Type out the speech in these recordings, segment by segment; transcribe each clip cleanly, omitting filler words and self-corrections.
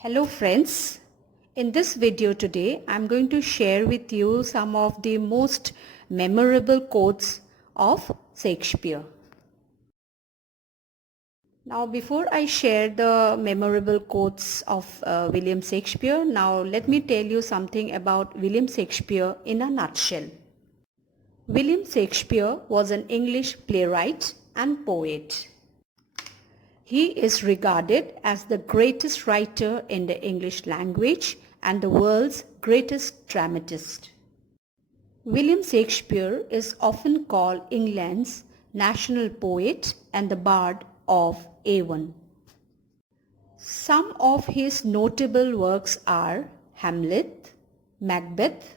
Hello friends, in this video today I'm going to share with you some of the most memorable quotes of Shakespeare. Now before I share the memorable quotes of William Shakespeare, now let me tell you something about William Shakespeare in a nutshell. William Shakespeare was an English playwright and poet. He is regarded as the greatest writer in the English language and the world's greatest dramatist. William Shakespeare is often called England's national poet and the Bard of Avon. Some of his notable works are Hamlet, Macbeth,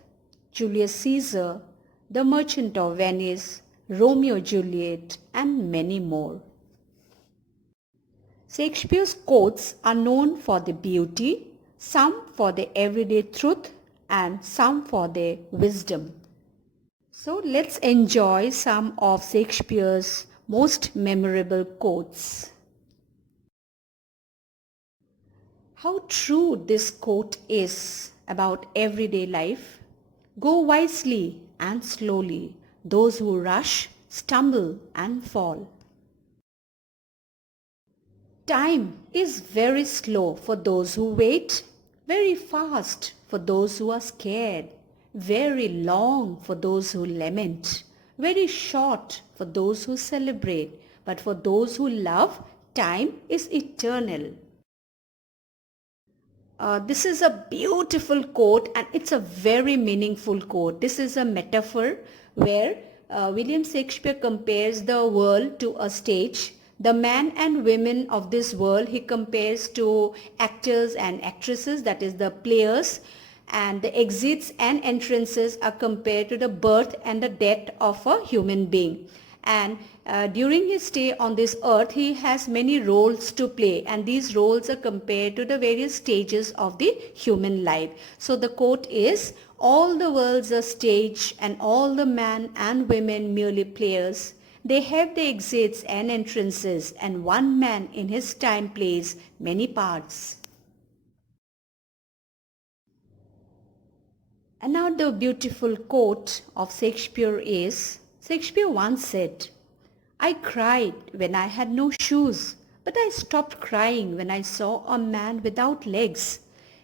Julius Caesar, The Merchant of Venice, Romeo Juliet, and many more. Shakespeare's quotes are known for their beauty, some for their everyday truth, and some for their wisdom. So let's enjoy some of Shakespeare's most memorable quotes. How true this quote is about everyday life. Go wisely and slowly. Those who rush stumble and fall. Time is very slow for those who wait, very fast for those who are scared, very long for those who lament, very short for those who celebrate, but for those who love, time is eternal. This is a beautiful quote and it's a very meaningful quote. This is a metaphor where William Shakespeare compares the world to a stage. The men and women of this world he compares to actors and actresses, that is the players, and the exits and entrances are compared to the birth and the death of a human being. And during his stay on this earth he has many roles to play, and these roles are compared to the various stages of the human life. So the quote is, all the world's a stage and all the men and women merely players. They have the exits and entrances, and one man in his time plays many parts. Another beautiful quote of Shakespeare is, Shakespeare once said, I cried when I had no shoes, but I stopped crying when I saw a man without legs.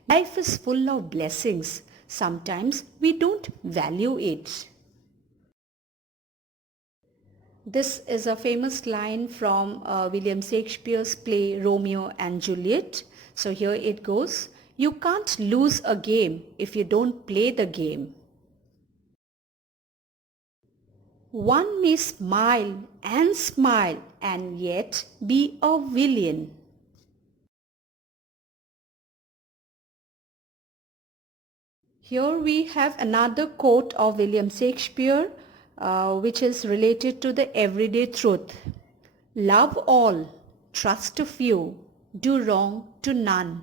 Life is full of blessings. Sometimes we don't value it. This is a famous line from William Shakespeare's play Romeo and Juliet. So here it goes. You can't lose a game if you don't play the game. One may smile and yet be a villain. Here we have another quote of William Shakespeare which is related to the everyday truth. Love all, trust a few, do wrong to none.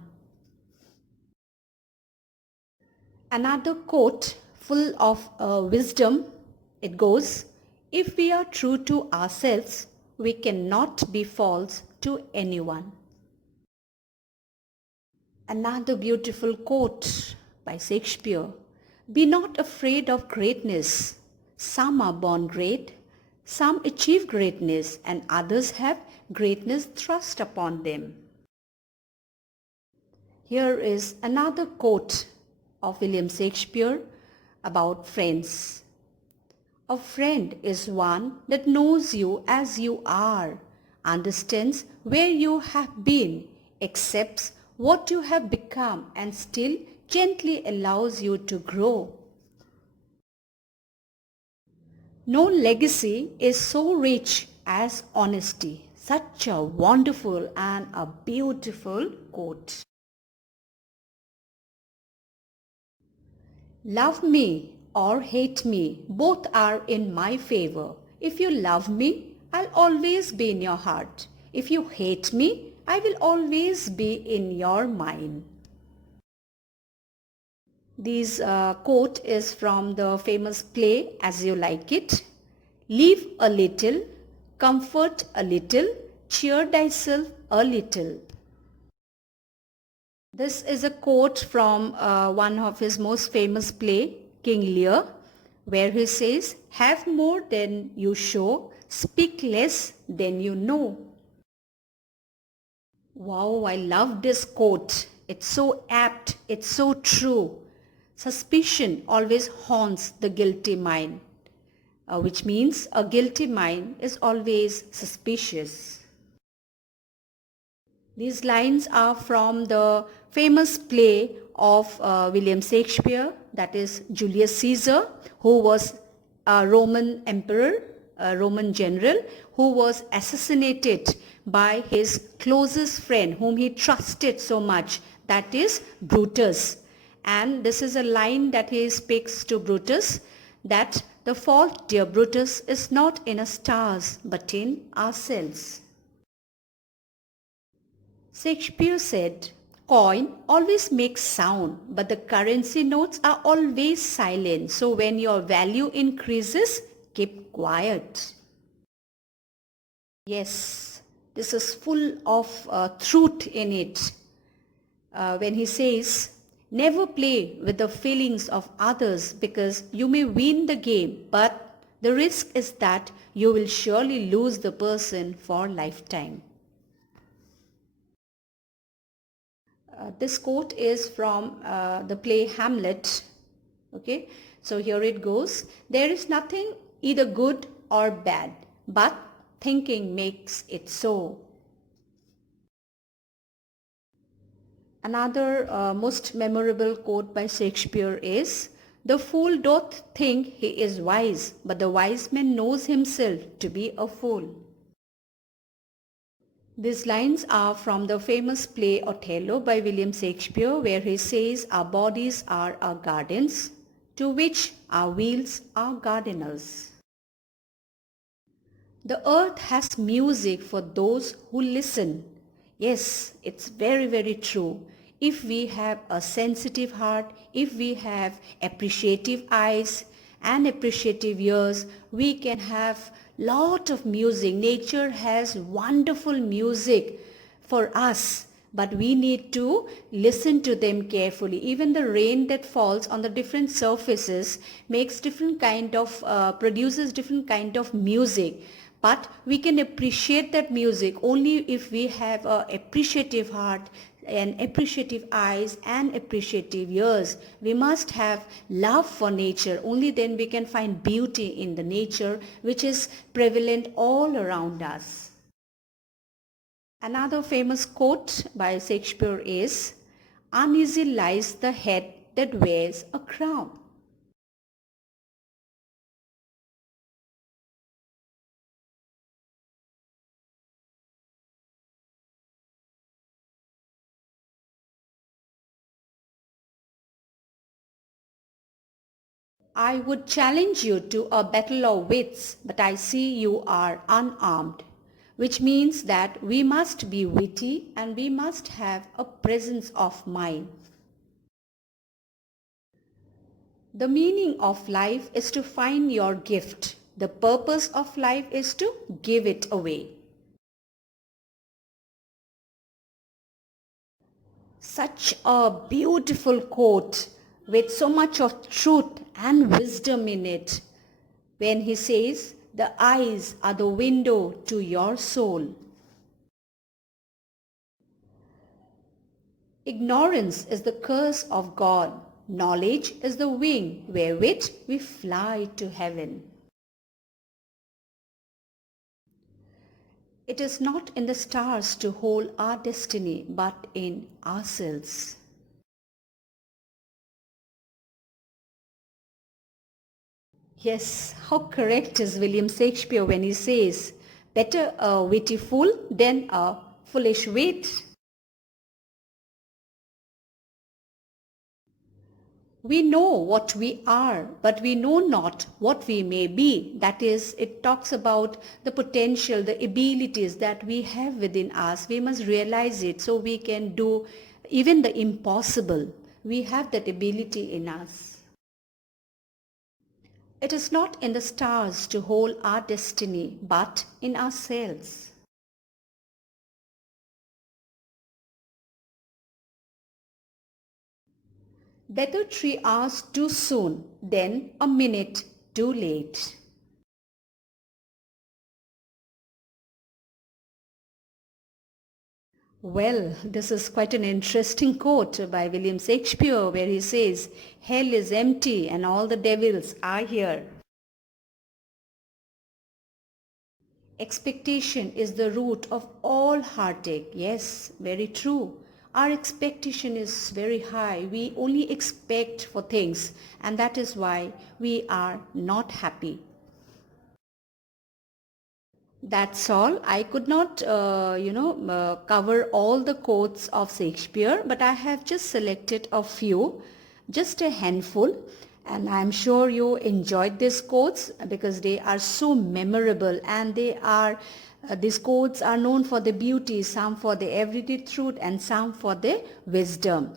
Another quote full of wisdom, it goes, if we are true to ourselves, we cannot be false to anyone. Another beautiful quote by Shakespeare, be not afraid of greatness. Some are born great, some achieve greatness, and others have greatness thrust upon them. Here is another quote of William Shakespeare about friends. A friend is one that knows you as you are, understands where you have been, accepts what you have become, and still gently allows you to grow. No legacy is so rich as honesty. Such a wonderful and a beautiful quote. Love me or hate me, both are in my favor. If you love me, I'll always be in your heart. If you hate me, I will always be in your mind. This quote is from the famous play As You Like It. Live a little, comfort a little, cheer thyself a little. This is a quote from one of his most famous play, King Lear, where he says, "Have more than you show, speak less than you know." Wow, I love this quote. It's so apt, it's so true. Suspicion always haunts the guilty mind, which means a guilty mind is always suspicious. These lines are from the famous play of William Shakespeare, that is Julius Caesar, who was a Roman emperor, a Roman general, who was assassinated by his closest friend whom he trusted so much, that is Brutus. And this is a line that he speaks to Brutus, that the fault, dear Brutus, is not in our stars but in ourselves. Shakespeare said, "Coin always makes sound, but the currency notes are always silent. So when your value increases, keep quiet." Yes, this is full of truth in it. When he says, "Never play with the feelings of others because you may win the game, but the risk is that you will surely lose the person for lifetime." This quote is from the play Hamlet. Okay, so here it goes. "There is nothing either good or bad, but thinking makes it so." Another most memorable quote by Shakespeare is, "The fool doth think he is wise, but the wise man knows himself to be a fool." These lines are from the famous play Othello by William Shakespeare, where he says, "Our bodies are our gardens, to which our wheels are gardeners." The earth has music for those who listen. Yes, it's very, very true. If we have a sensitive heart, if we have appreciative eyes and appreciative ears, we can have lot of music. Nature has wonderful music for us, but we need to listen to them carefully. Even the rain that falls on the different surfaces makes different kind of produces different kind of music, but we can appreciate that music only if we have a appreciative heart and appreciative eyes and appreciative ears. We must have love for nature. Only then we can find beauty in the nature which is prevalent all around us. Another famous quote by Shakespeare is, "Uneasy lies the head that wears a crown." "I would challenge you to a battle of wits, but I see you are unarmed," which means that we must be witty and we must have a presence of mind. The meaning of life is to find your gift. The purpose of life is to give it away. Such a beautiful quote with so much of truth and wisdom in it. When he says, "The eyes are the window to your soul." Ignorance is the curse of God. Knowledge is the wing wherewith we fly to heaven. It is not in the stars to hold our destiny, but in ourselves. Yes, how correct is William Shakespeare when he says, "Better a witty fool than a foolish wit." We know what we are, but we know not what we may be. That is, it talks about the potential, the abilities that we have within us. We must realize it so we can do even the impossible. We have that ability in us. It is not in the stars to hold our destiny, but in ourselves. Better 3 hours too soon than a minute too late. Well, this is quite an interesting quote by William Shakespeare where he says, "Hell is empty and all the devils are here." Expectation is the root of all heartache. Yes, very true. Our expectation is very high. We only expect for things, and that is why we are not happy. That's all. I could not, cover all the quotes of Shakespeare, but I have just selected a few, just a handful. And I'm sure you enjoyed these quotes because they are so memorable, and these quotes are known for the beauty, some for the everyday truth, and some for the wisdom.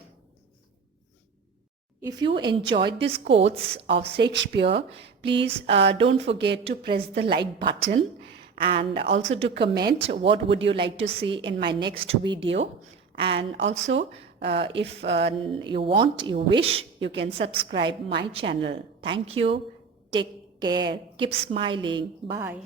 If you enjoyed these quotes of Shakespeare, please don't forget to press the like button and also to comment what would you like to see in my next video. And also if you wish, you can subscribe my channel. Thank you. Take care. Keep smiling. Bye.